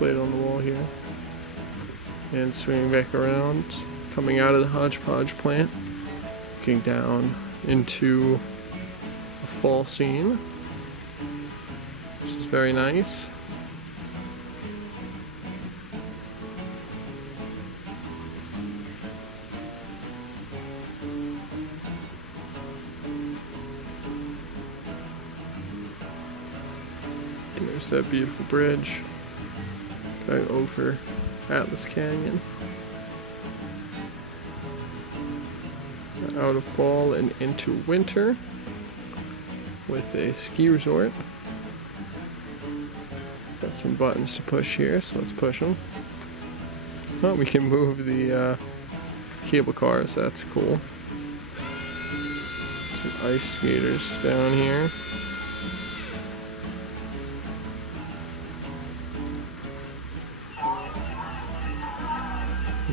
displayed on the wall here. And swinging back around, coming out of the hodgepodge plant, looking down into a fall scene, which is very nice. And there's that beautiful bridge going over Atlas Canyon. Out of fall and into winter with a ski resort. Got some buttons to push here, so let's push them. Oh, we can move the cable cars, that's cool. Some ice skaters down here.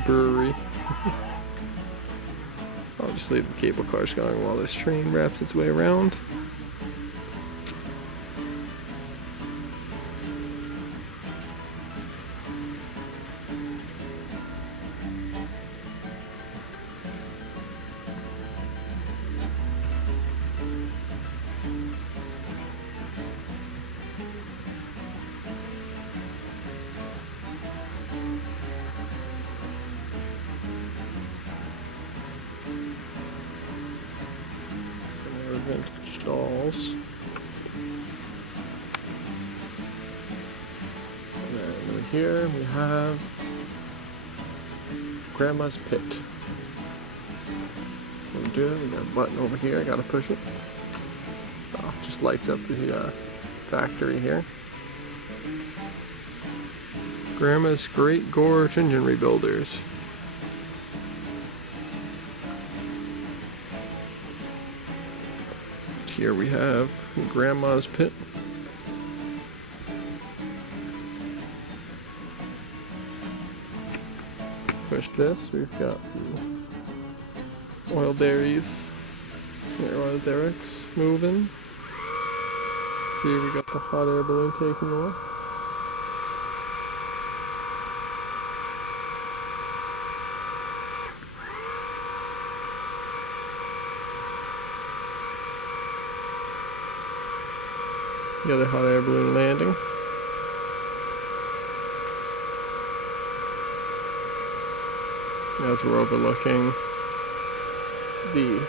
Brewery. I'll just leave the cable cars going while this train wraps its way around. Vintage dolls. And then over here we have Grandma's Pit. We'll do it. We got a button over here. I gotta push it. Oh, just lights up the factory here. Grandma's Great Gorge Engine Rebuilders. Here we have Grandma's Pit. Push this, we've got the oil dairies, oil derricks moving. Here we got the hot air balloon taking off. The other hot air balloon landing. As we're overlooking the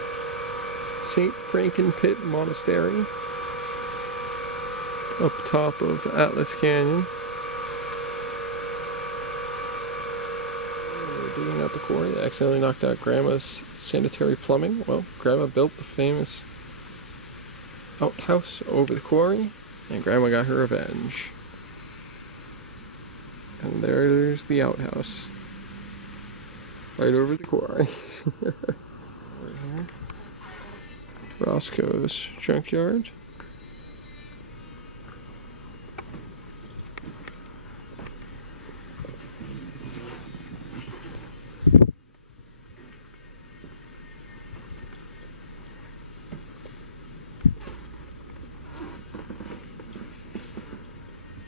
St. Frankenpit Monastery up top of Atlas Canyon. We're digging out the quarry. They accidentally knocked out Grandma's sanitary plumbing. Well, Grandma built the famous outhouse over the quarry, and Grandma got her revenge. And there's the outhouse. Right over the quarry. Roscoe's junkyard.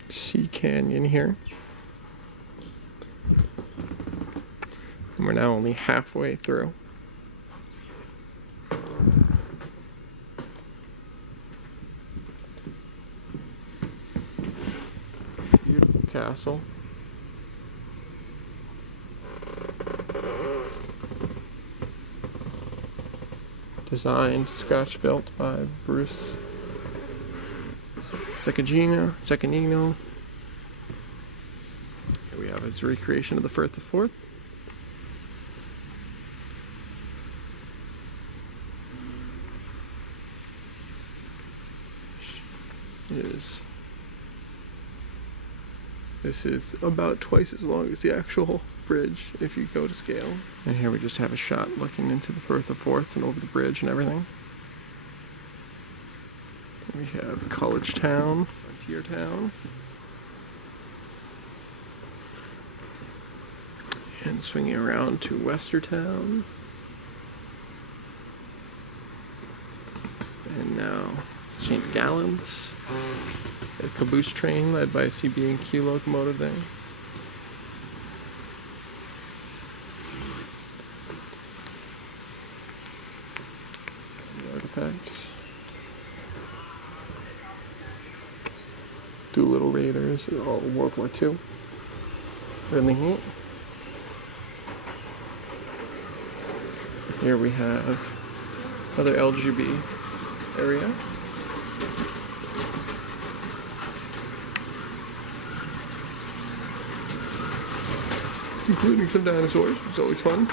Sea Canyon here. And we're now only halfway through. Beautiful castle. Designed, scratch built by Bruce Cecchino. Here we have his recreation of the Firth of Forth. This is about twice as long as the actual bridge if you go to scale. And here we just have a shot looking into the Firth of Forth and over the bridge and everything. We have College Town, Frontier Town. And swinging around to Westertown. And now St. Gallen's. A caboose train led by a CB&Q locomotive there. Doolittle Raiders, all World War II. Really neat. Here we have another LGB area. Including some dinosaurs, which is always fun.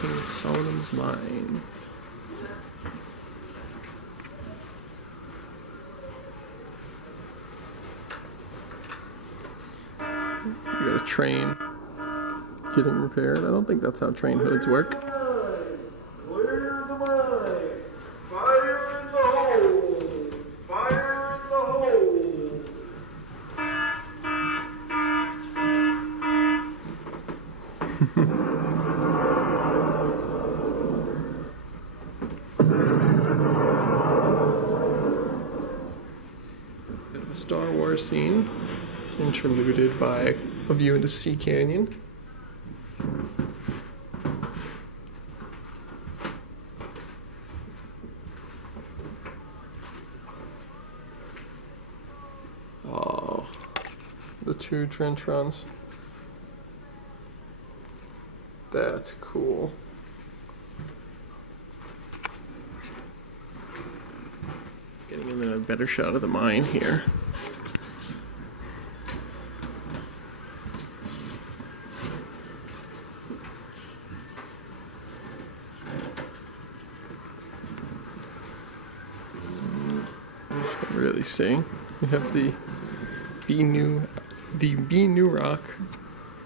King Solomon's Mine. We got a train getting repaired. I don't think that's how train hoods work. Clear the mine! Fire in the hole! Fire in the hole! Bit of a Star Wars scene, interluded by a view into Sea Canyon. Oh, the two trench runs. That's cool. Getting in a better shot of the mine here. Really see. We have the B New Rock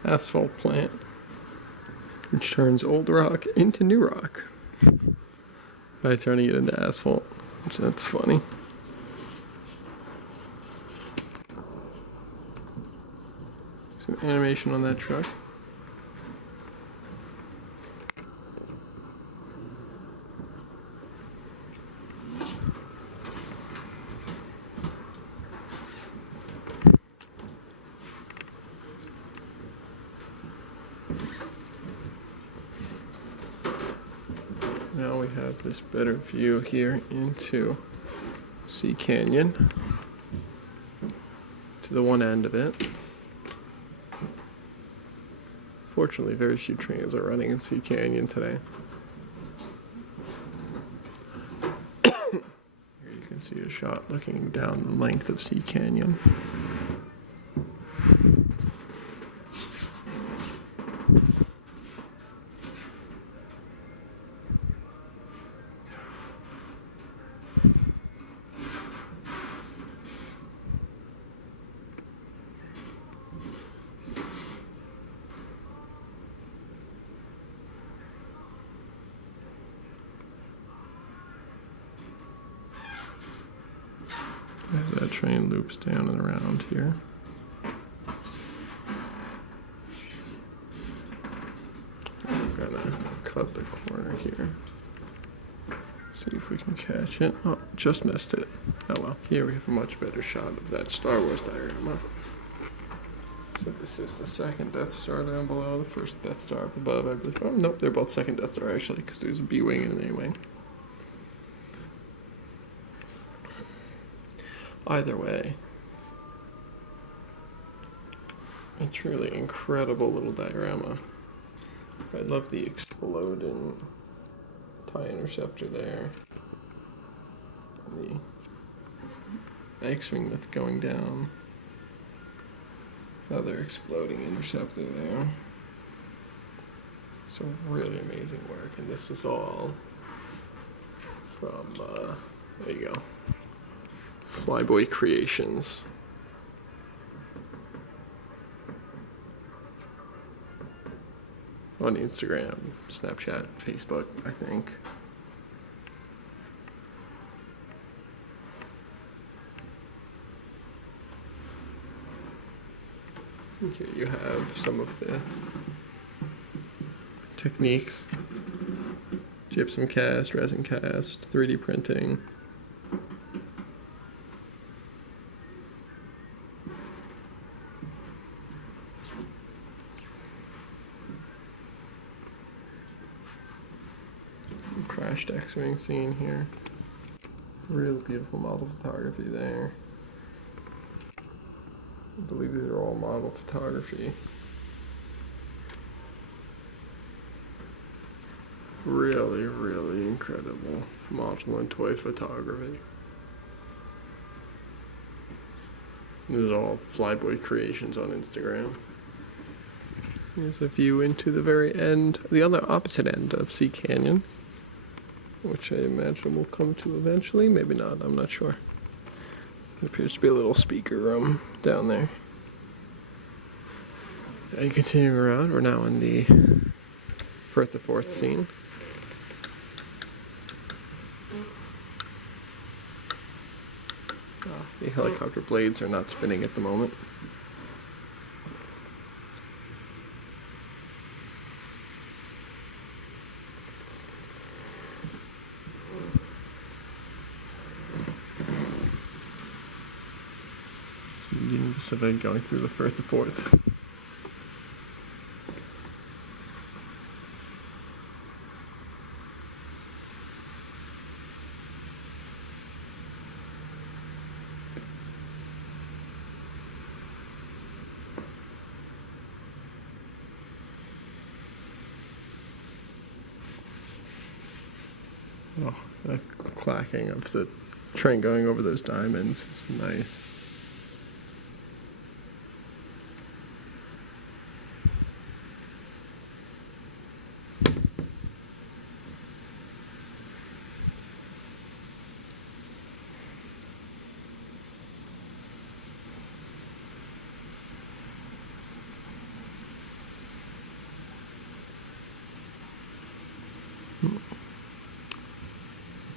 asphalt plant, which turns old rock into new rock by turning it into asphalt, which that's funny. Some animation on that truck. Now we have this better view here into Sea Canyon, to the one end of it. Fortunately, very few trains are running in Sea Canyon today. Here you can see a shot looking down the length of Sea Canyon. As that train loops down and around here. We're gonna cut the corner here. See if we can catch it. Oh, just missed it. Oh well. Here we have a much better shot of that Star Wars diorama. So this is the second Death Star down below, the first Death Star up above, I believe. Oh, nope, they're both second Death Star actually, because there's a B-wing and an A-wing. Either way, a truly incredible little diorama. I love the exploding TIE interceptor there. And the X-wing that's going down. Another exploding interceptor there. So really amazing work, and this is all from, there you go. Flyboy Creations. On Instagram, Snapchat, Facebook, I think. And here you have some of the techniques. Gypsum cast, resin cast, 3D printing. Crashed X-wing scene here. Real beautiful model photography there. I believe these are all model photography. Really, really incredible model and toy photography. This is all Flyboy Creations on Instagram. Here's a view into the very end, the other opposite end of Sea Canyon, which I imagine we'll come to eventually. Maybe not, I'm not sure. There appears to be a little speaker room down there. And continuing around, we're now in the Firth of Forth scene. The helicopter blades are not spinning at the moment. Union Pacific going through the Firth of Forth. Oh, the clacking of the train going over those diamonds is nice.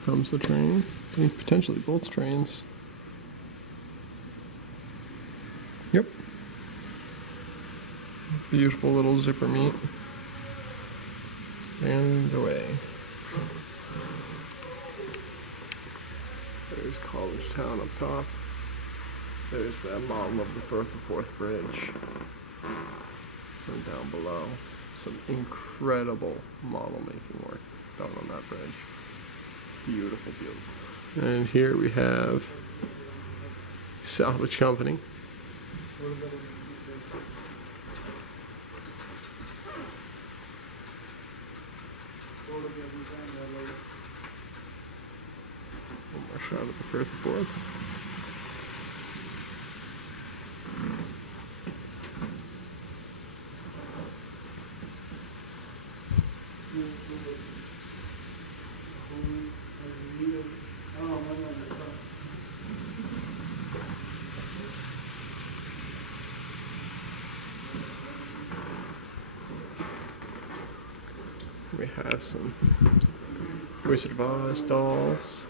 Comes the train. I think potentially both trains. Yep. Beautiful little zipper meet. And away. There's College Town up top. There's that model of the Firth of Forth Bridge. And down below, some incredible model making work done on that bridge. Beautiful, beautiful. And here we have Salvage Company. One more shot of the Firth of Forth. We have some Wizard of Oz dolls.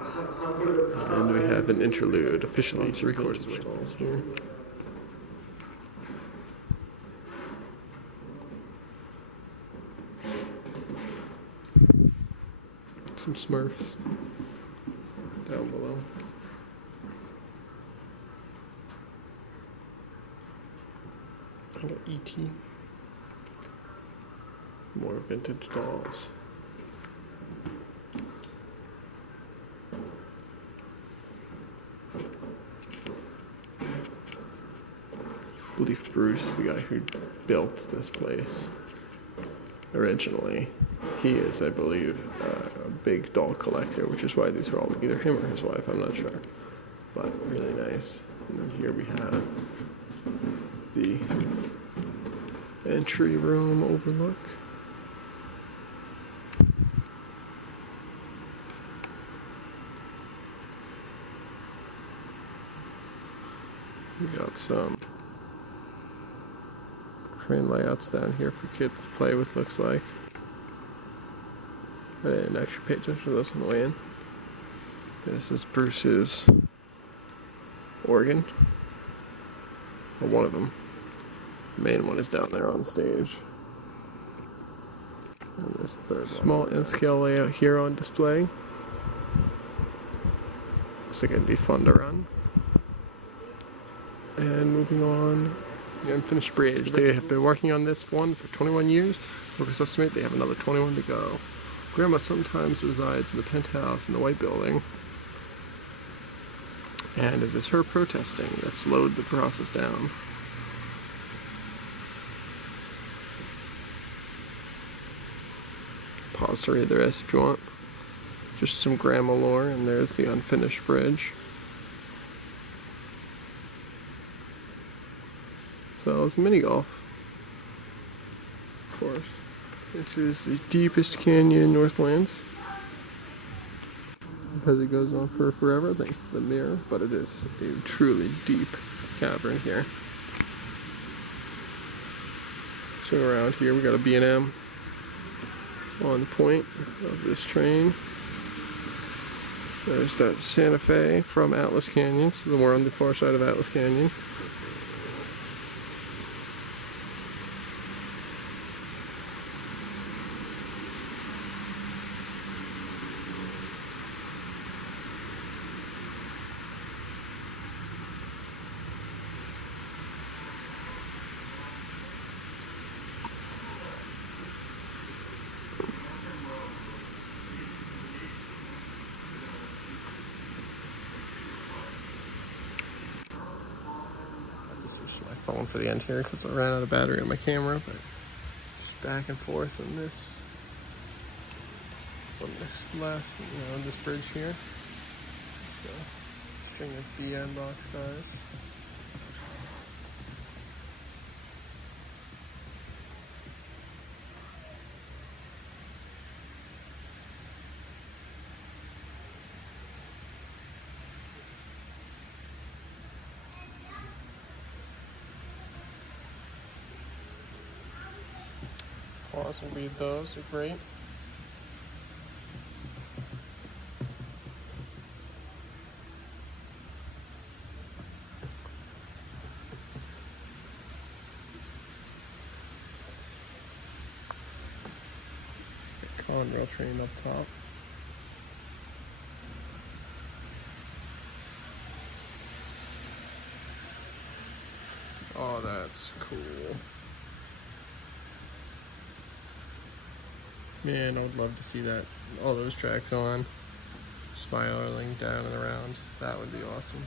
And we have an interlude, officially 3/4 of dolls here. Some Smurfs down below. I got E.T. More vintage dolls. I believe Bruce, the guy who built this place originally, he is, I believe, a big doll collector, which is why these are all either him or his wife, I'm not sure. But really nice. And then here we have the entry room overlook. We got some train layouts down here for kids to play with, looks like. I didn't actually pay attention to this on the way in. This is Bruce's organ. Or one of them. The main one is down there on stage. And there's a third small N-scale layout here on display. Looks like it'd be fun to run. And moving on, The unfinished bridge. They have been working on this one for 21 years. Workers estimate they have another 21 to go. Grandma sometimes resides in the penthouse in the White Building. And it is her protesting that slowed the process down. Pause to read the rest if you want. Just some grandma lore, and there's the unfinished bridge. So it's mini golf. Of course. This is the deepest canyon in Northlandz. Because it goes on for forever thanks to the mirror, but it is a truly deep cavern here. So around here we got a B&M on the point of this train. There's that Santa Fe from Atlas Canyon, so we're on the far side of Atlas Canyon. Phone for the end here because I ran out of battery on my camera, but just back and forth on this last, on this bridge here. So, string of BN box cars. Pause and read those, they're great. Conrail train up top. Oh, that's cool. Man, I would love to see that, all those tracks on, spiraling down and around. That would be awesome.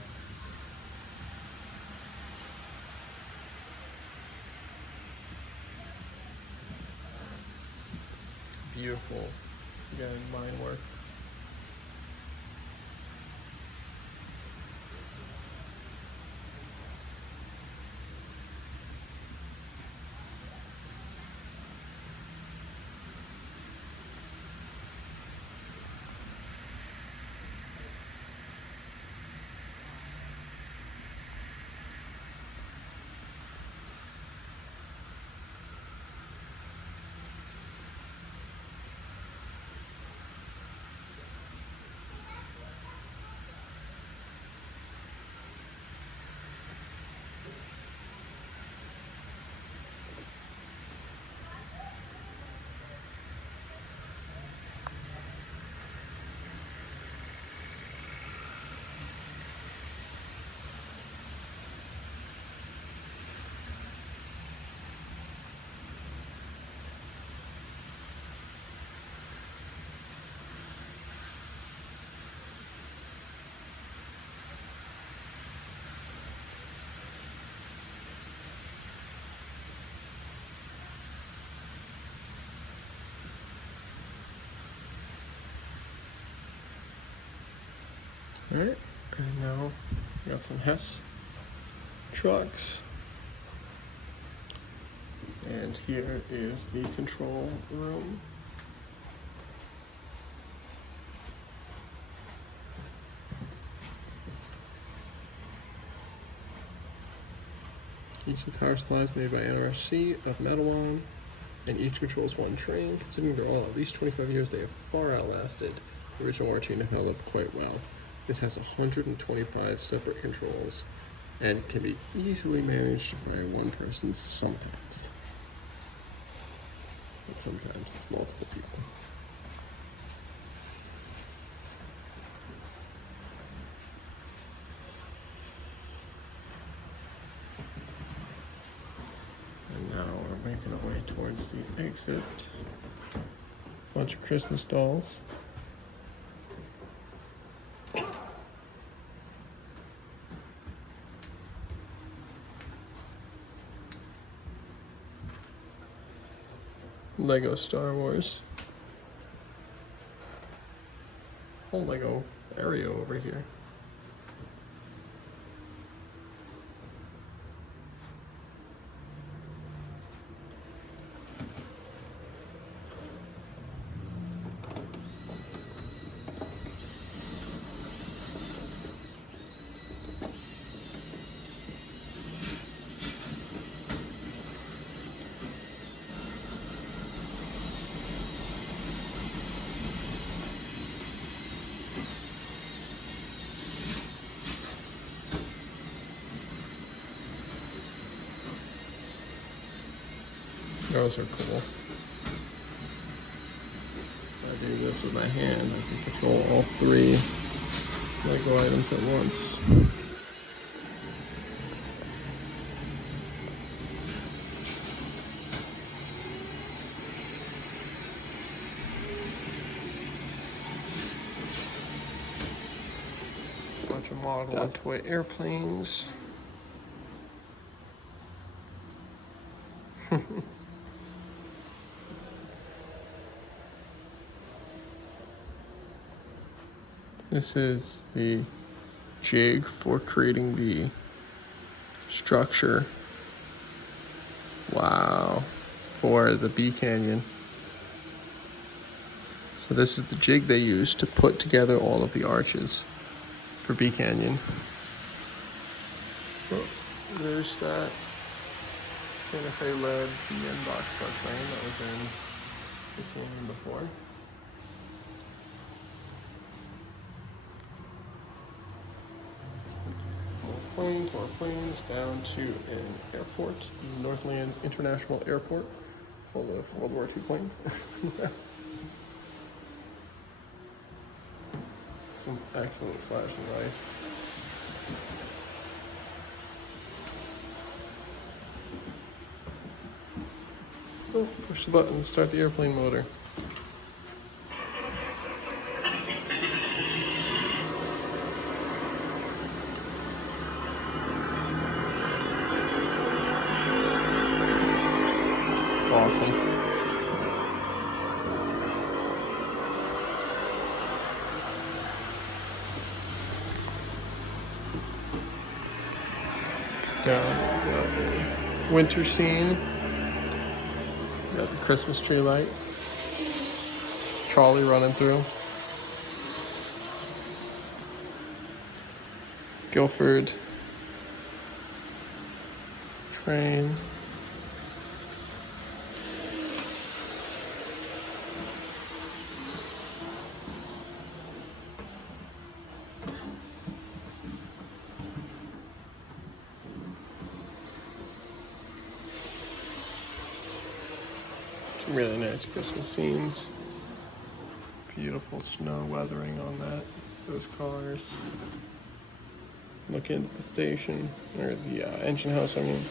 Beautiful, again, mine work. Alright, and now we got some Hess trucks. And here is the control room. Each of the power supplies made by NRC of Metalon, and each controls one train. Considering they're all at least 25 years, they have far outlasted the original warranty and have held up quite well. It has 125 separate controls and can be easily managed by one person sometimes. And sometimes it's multiple people. Making our way towards the exit. Bunch of Christmas dolls. Lego Star Wars. Whole Lego area over here. Those are cool. If I do this with my hand, I can control all 3 Lego items at once. Bunch of model and toy airplanes. This is the jig for creating the structure. Wow. For the Bee Canyon. So this is the jig they use to put together all of the arches for Bee Canyon. Oh, there's that Santa Fe led BN boxcar train that was in the canyon before. More planes down to an airport, Northlandz International Airport, full of World War II planes. Some excellent flashing lights. Oh, push the button to start the airplane motor. Awesome. Down, got the winter scene. Got the Christmas tree lights. Trolley running through. Guilford train. Some really nice Christmas scenes. Beautiful snow weathering on those cars. Look into the station, or the engine house, I mean.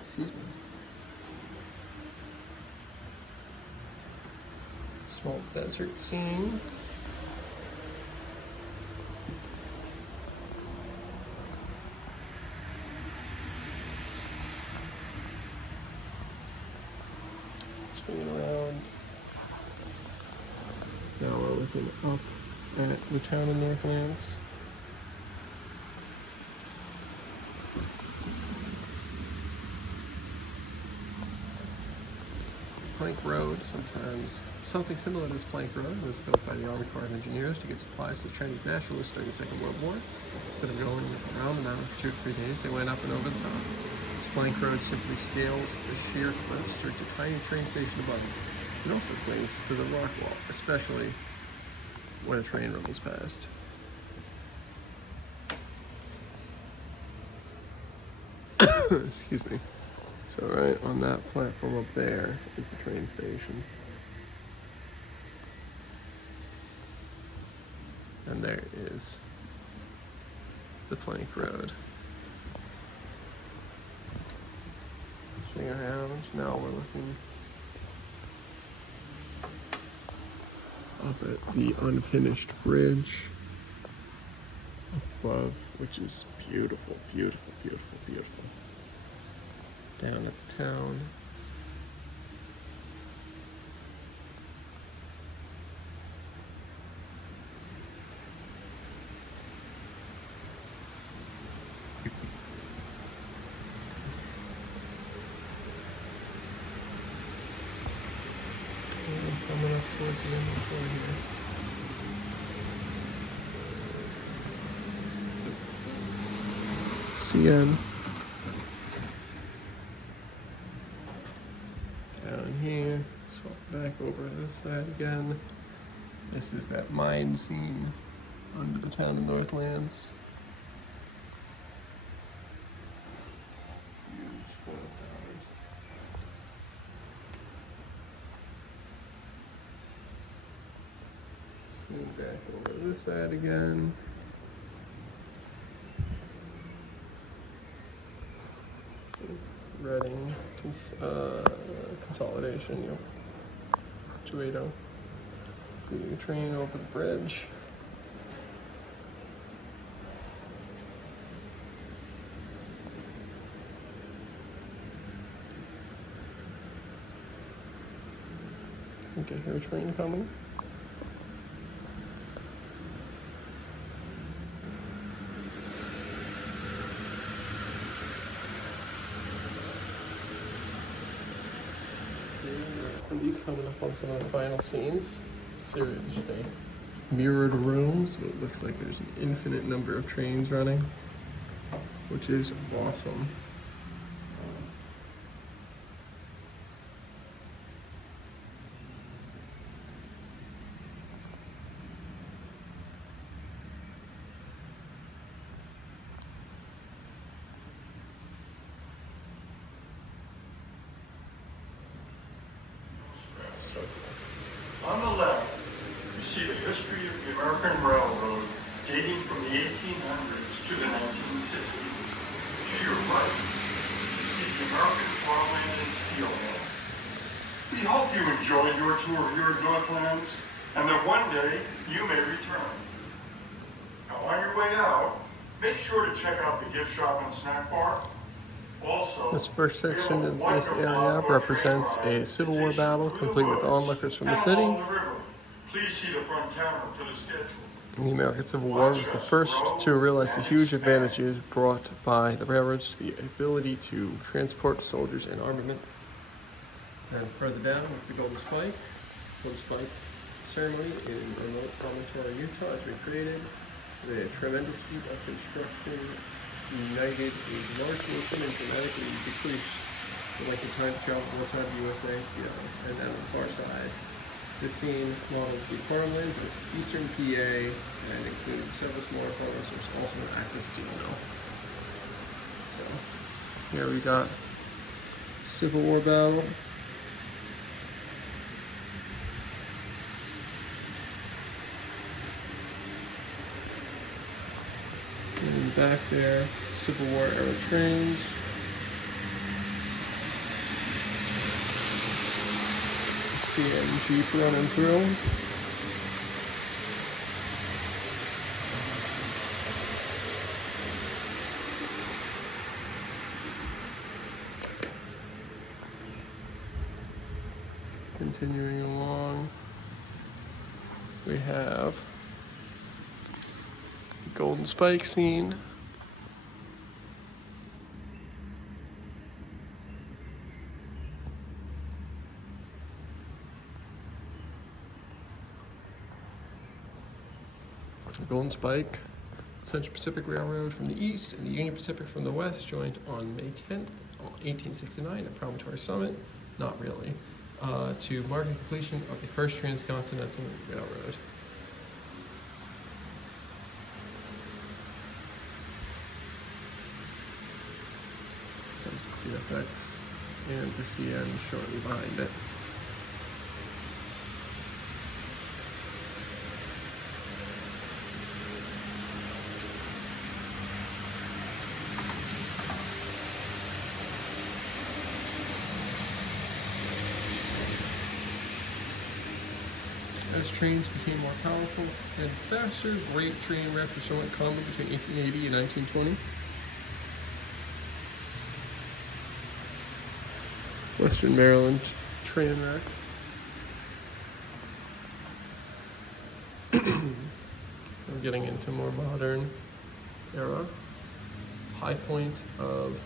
Excuse me. Small desert scene. Swinging around. Now we're looking up at the town of Northlandz. Plank Road, sometimes something similar to this Plank Road, was built by the Army Corps of Engineers to get supplies to the Chinese nationalists during the Second World War. Instead of going around the mountain for 2 to 3 days, they went up and over the top. This Plank Road simply scales the sheer cliffs to reach a tiny train station above it. It also clings to the rock wall, especially when a train rumbles past. Excuse me. So right on that platform up there is the train station. And there is the plank road. Swing around, now we're looking up at the unfinished bridge above, which is beautiful, beautiful, beautiful, beautiful. Down at the town. And coming up towards the end of the road here. CN. Down here, swap back over to this side again. This is that mine scene under the town of Northlandz. Huge oil towers. Swing back over to this side again. Reading consolidation, Tuedo. Getting a train over the bridge. I think I hear a train coming. Coming up on some of the final scenes. Seriously, just a mirrored room, so it looks like there's an infinite number of trains running, which is awesome. On the left, you see the history of the American Railroad dating from the 1800s to the 1960s. To your right, you see the American Farmland and Steel Mill. We hope you enjoyed your tour here at Northlandz, and that one day you may return. Now on your way out, make sure to check out the gift shop and snack bar. Also, this first section of this area represents a Civil War battle complete with onlookers from the city. Please see the front counter for the schedule. The American Civil War was the first to realize the huge advantages brought by the railroads, the ability to transport soldiers and armament. And further down is the Golden Spike. Golden Spike ceremony in remote Promontory, Utah is recreated. The tremendous feat of construction united a large nation and dramatically decreased the length of time to travel from one side of the USA to the other. And then on the far side, this scene models the farmlands of eastern PA and includes several smaller farms. There's also an active steel mill. So here we got Civil War battle. And back there, Civil War era trains. CN Jeep running through. Continuing along, we have the Golden Spike scene. The Golden Spike, Central Pacific Railroad from the east and the Union Pacific from the west joined on May 10th, 1869 at Promontory Summit, not really, to mark the completion of the first transcontinental railroad. Comes the CSX and the CN shortly behind it. As trains became more powerful and faster, great train wrecks were somewhat common between 1880 and 1920. Western Maryland train wreck. We're getting into more modern era. High point of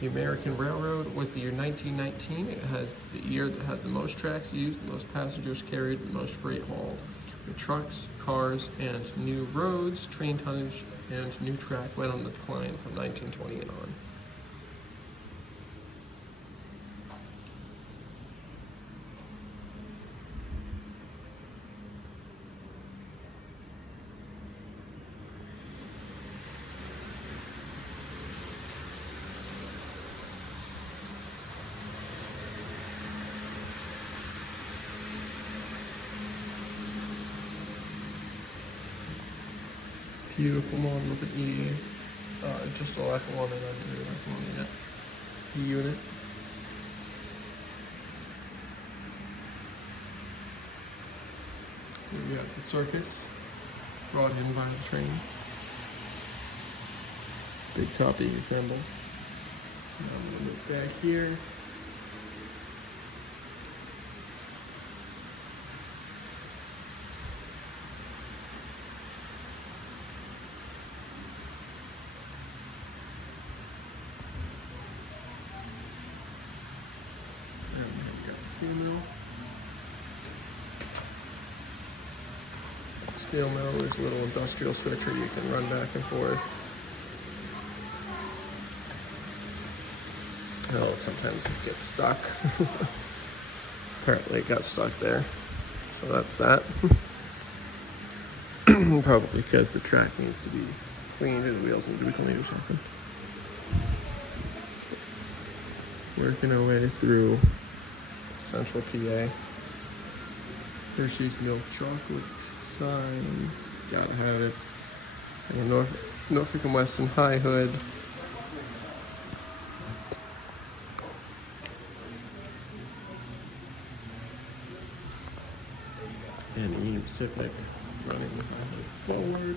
the American Railroad was the year 1919. It has the year that had the most tracks used, the most passengers carried, the most freight hauled. With trucks, cars, and new roads, train tonnage and new track went on the decline from 1920 and on. Beautiful model of an E. Just a lack of one and under recommending it. E unit. Here we have the circus brought in by the train. Big top being assembled. Now I'm going to move back here. Steel mill. Steel mill is a little industrial stretcher you can run back and forth. Well, sometimes it gets stuck. Apparently it got stuck there. So that's that. Probably because the track needs to be cleaned or the wheels need to be cleaned or something. Working our way through Central PA. Hershey's milk chocolate sign. Gotta have it. And Norfolk and Weston High Hood. And Union Pacific running the High Hood forward.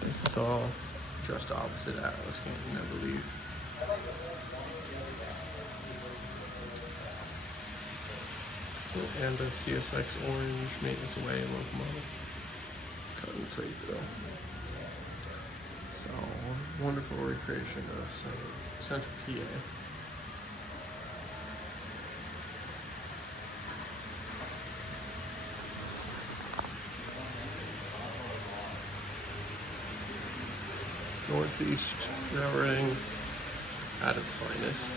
This is all just opposite Atlas Canyon, I believe. And a CSX orange maintenance away locomotive. Cutting right through. So, wonderful recreation of Central PA. Northeast railroading at its finest.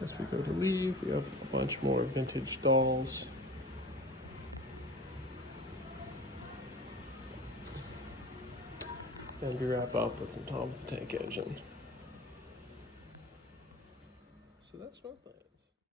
As we go to leave, we have a bunch more vintage dolls. And we wrap up with some Thomas the Tank Engine. So that's Northlandz.